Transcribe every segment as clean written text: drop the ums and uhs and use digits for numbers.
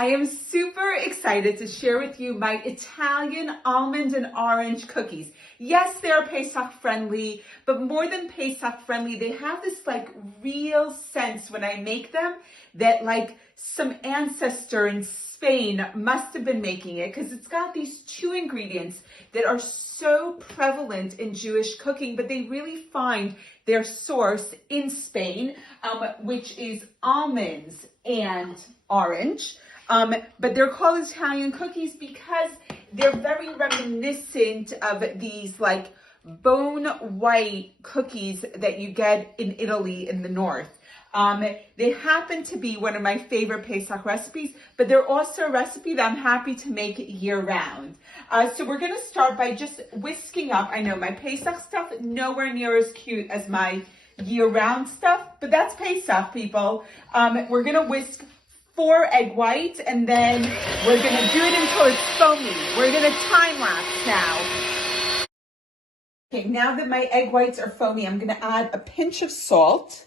I am super excited to share with you my Italian almond and orange cookies. Yes, they're Pesach friendly, but more than Pesach friendly, they have this like real sense when I make them that like some ancestor in Spain must have been making it, because it's got these two ingredients that are so prevalent in Jewish cooking, but they really find their source in Spain, which is almonds and orange. But they're called Italian cookies because they're very reminiscent of these like bone white cookies that you get in Italy in the north. They happen to be one of my favorite Pesach recipes, but they're also a recipe that I'm happy to make year round. So we're going to start by just whisking up. I know my Pesach stuff nowhere near as cute as my year-round stuff, but that's Pesach, people. We're going to whisk 4 egg whites, and then we're going to do it until it's foamy. We're going to time lapse now. Okay, now that my egg whites are foamy, I'm going to add a pinch of salt.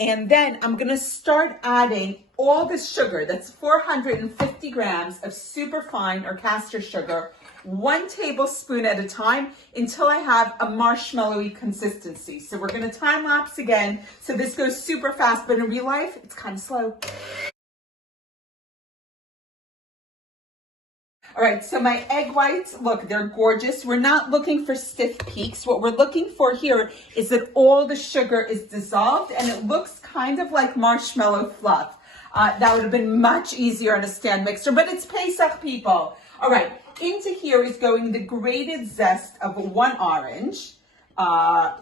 And then I'm going to start adding all this sugar. That's 450 grams of superfine or caster sugar, 1 tablespoon at a time, until I have a marshmallowy consistency. So we're going to time lapse again. So this goes super fast, but in real life, it's kind of slow. All right, so my egg whites, look, they're gorgeous. We're not looking for stiff peaks. What we're looking for here is that all the sugar is dissolved and it looks kind of like marshmallow fluff. That would have been much easier on a stand mixer, but it's Pesach, people. All right, into here is going the grated zest of 1 orange,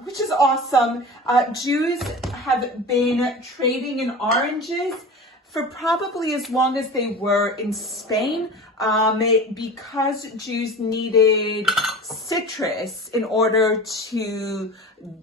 which is awesome. Jews have been trading in oranges for probably as long as they were in Spain, because Jews needed citrus in order to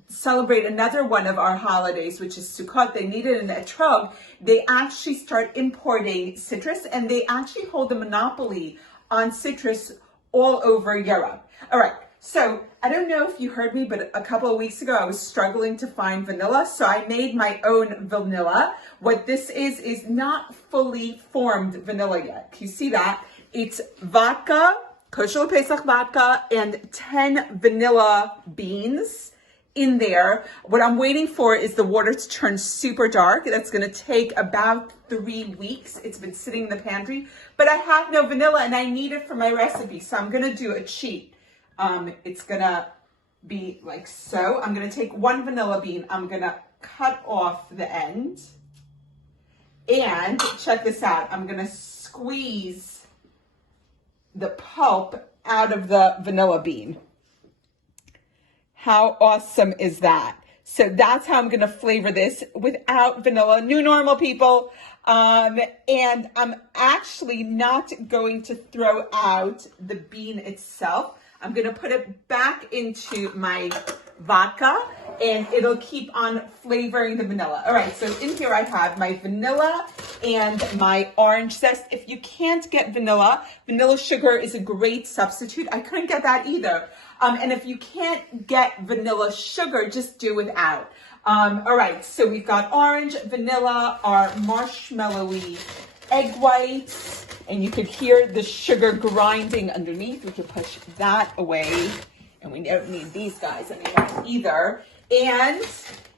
celebrate another one of our holidays, which is Sukkot. They needed an etrog. They actually start importing citrus, and they actually hold a monopoly on citrus all over Europe. All right. So I don't know if you heard me, but a couple of weeks ago, I was struggling to find vanilla. So I made my own vanilla. What this is not fully formed vanilla yet. Can you see that? It's vodka, Kosher Pesach vodka, and 10 vanilla beans in there. What I'm waiting for is the water to turn super dark. That's going to take about 3 weeks. It's been sitting in the pantry, but I have no vanilla and I need it for my recipe. So I'm going to do a cheat. It's gonna be like so. I'm gonna take 1 vanilla bean. I'm gonna cut off the end. And check this out. I'm gonna squeeze the pulp out of the vanilla bean. How awesome is that? So that's how I'm gonna flavor this without vanilla. New normal, people. And I'm actually not going to throw out the bean itself. I'm going to put it back into my vodka, and it'll keep on flavoring the vanilla. All right, so in here I have my vanilla and my orange zest. If you can't get vanilla, vanilla sugar is a great substitute. I couldn't get that either. And if you can't get vanilla sugar, just do without. All right, so we've got orange, vanilla, our marshmallowy egg whites, and you could hear the sugar grinding underneath. We could push that away, and we don't need these guys anymore either. And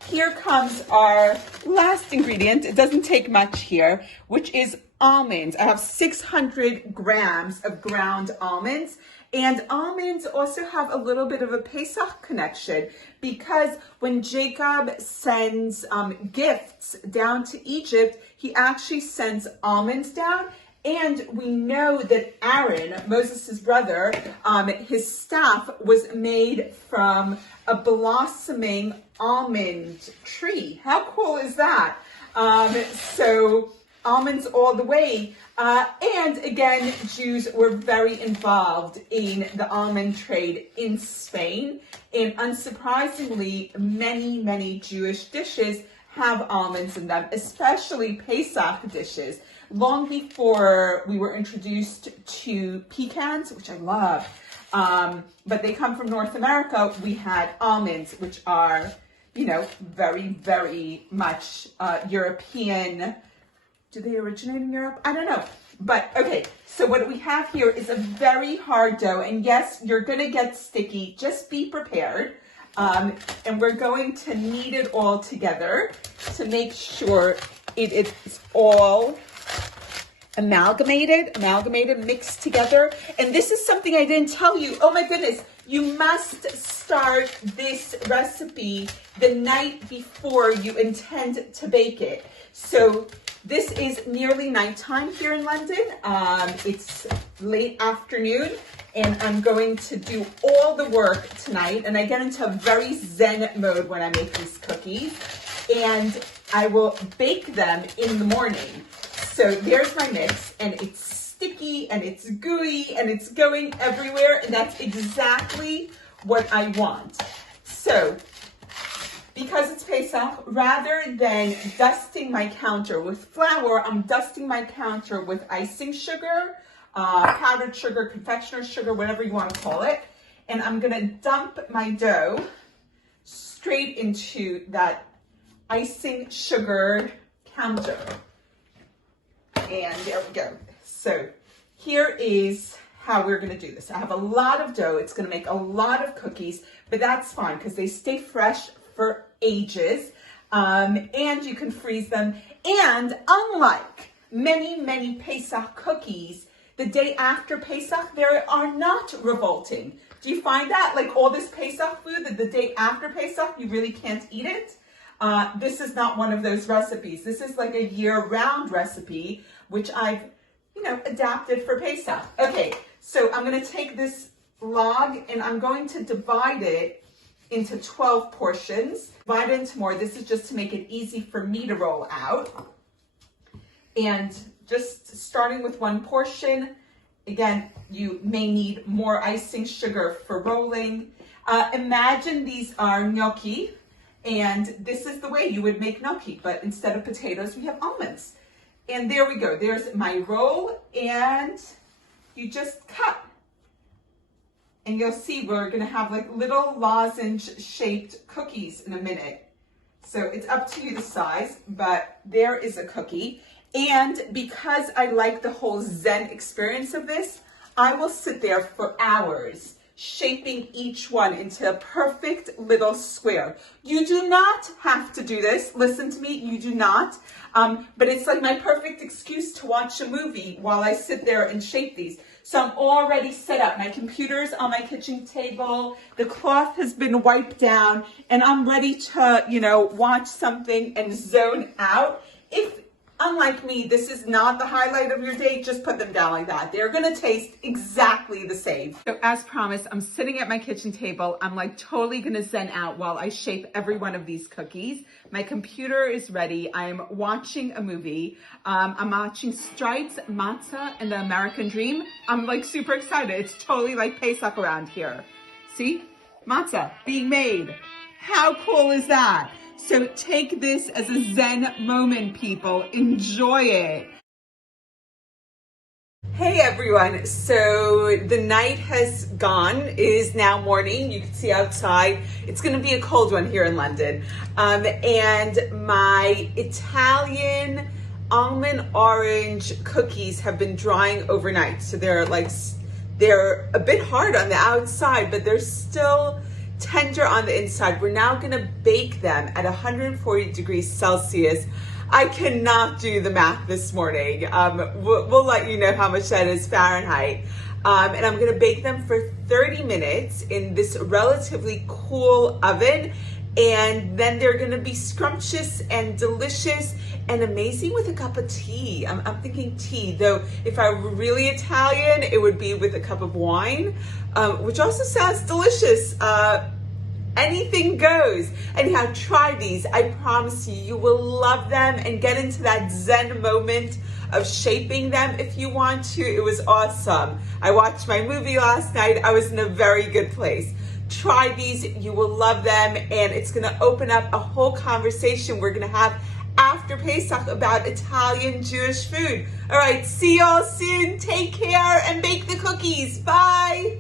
here comes our last ingredient. It doesn't take much here, which is almonds. I have 600 grams of ground almonds. And almonds also have a little bit of a Pesach connection, because when Jacob sends gifts down to Egypt, he actually sends almonds down. And we know that Aaron, Moses' brother, his staff was made from a blossoming almond tree. How cool is that? So almonds all the way. And again, Jews were very involved in the almond trade in Spain. And unsurprisingly, many, many Jewish dishes have almonds in them, especially Pesach dishes. Long before we were introduced to pecans, which I love, but they come from North America, we had almonds, which are, you know, very, very much European. Do they originate in Europe? I don't know. But okay, so what we have here is a very hard dough. And yes, you're gonna get sticky. Just be prepared. And we're going to knead it all together to make sure it is all amalgamated, mixed together. And this is something I didn't tell you. Oh my goodness, you must start this recipe the night before you intend to bake it. So this is nearly nighttime here in London. It's late afternoon, and I'm going to do all the work tonight. And I get into a very zen mode when I make these cookies, and I will bake them in the morning. So there's my mix, and it's sticky and it's gooey and it's going everywhere, and that's exactly what I want. So because it's Pesach, rather than dusting my counter with flour, I'm dusting my counter with icing sugar, powdered sugar, confectioner's sugar, whatever you want to call it. And I'm gonna dump my dough straight into that icing sugar counter. And there we go. So here is how we're gonna do this. I have a lot of dough. It's gonna make a lot of cookies, but that's fine because they stay fresh for ages, and you can freeze them. And unlike many Pesach cookies, the day after Pesach, they are not revolting. Do you find that? Like all this Pesach food, that the day after Pesach, you really can't eat it? This is not one of those recipes. This is like a year-round recipe, which I've, adapted for Pesach. Okay, so I'm gonna take this log and I'm going to divide it into 12 portions. Divide it into more. This is just to make it easy for me to roll out. And just starting with one portion, again, you may need more icing sugar for rolling. Imagine these are gnocchi, and this is the way you would make gnocchi, but instead of potatoes, we have almonds. And there we go. There's my roll, and you just cut. And you'll see we're gonna have like little lozenge-shaped cookies in a minute. So it's up to you the size, but there is a cookie. And because I like the whole Zen experience of this, I will sit there for hours shaping each one into a perfect little square. You do not have to do this. Listen to me, you do not. But it's like my perfect excuse to watch a movie while I sit there and shape these. So I'm already set up. My computer's on my kitchen table. The cloth has been wiped down, and I'm ready to, watch something and zone out. If, unlike me, this is not the highlight of your day, just put them down like that. They're gonna taste exactly the same. So as promised, I'm sitting at my kitchen table. I'm like totally gonna zen out while I shape every one of these cookies. My computer is ready. I'm watching a movie. I'm watching Stripes, Matzah, and the American Dream. I'm like super excited. It's totally like Pesach around here. See? Matzah being made. How cool is that? So take this as a Zen moment, people. Enjoy it. Hey everyone, so the night has gone. It is now morning. You can see outside. It's gonna be a cold one here in London. And my Italian almond orange cookies have been drying overnight. So they're a bit hard on the outside, but they're still tender on the inside. We're now gonna bake them at 140 degrees Celsius. I cannot do the math this morning. We'll let you know how much that is Fahrenheit. And I'm gonna bake them for 30 minutes in this relatively cool oven. And then they're gonna be scrumptious and delicious and amazing with a cup of tea. I'm thinking tea, though if I were really Italian, it would be with a cup of wine, which also sounds delicious. Anything goes. Anyhow, try these. I promise you, you will love them and get into that Zen moment of shaping them if you want to. It was awesome. I watched my movie last night. I was in a very good place. Try these, you will love them, and it's gonna open up a whole conversation we're gonna have after Pesach about Italian Jewish food. All right, see y'all soon. Take care and bake the cookies. Bye.